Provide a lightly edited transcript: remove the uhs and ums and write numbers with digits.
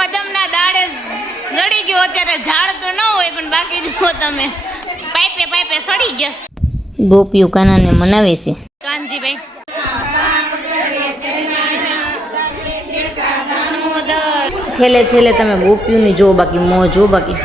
કદમના દાડે સડી ગયો. અત્યારે ઝાડ તો ન હોય પણ બાકી જો તમે પાઇપે સડી ગયા. ગોપીઓ કાનાને મનાવે છે. કાનજીભાઈ છેલ્લે તમે ગોપીઓની જો બાકી મોં જો બાકી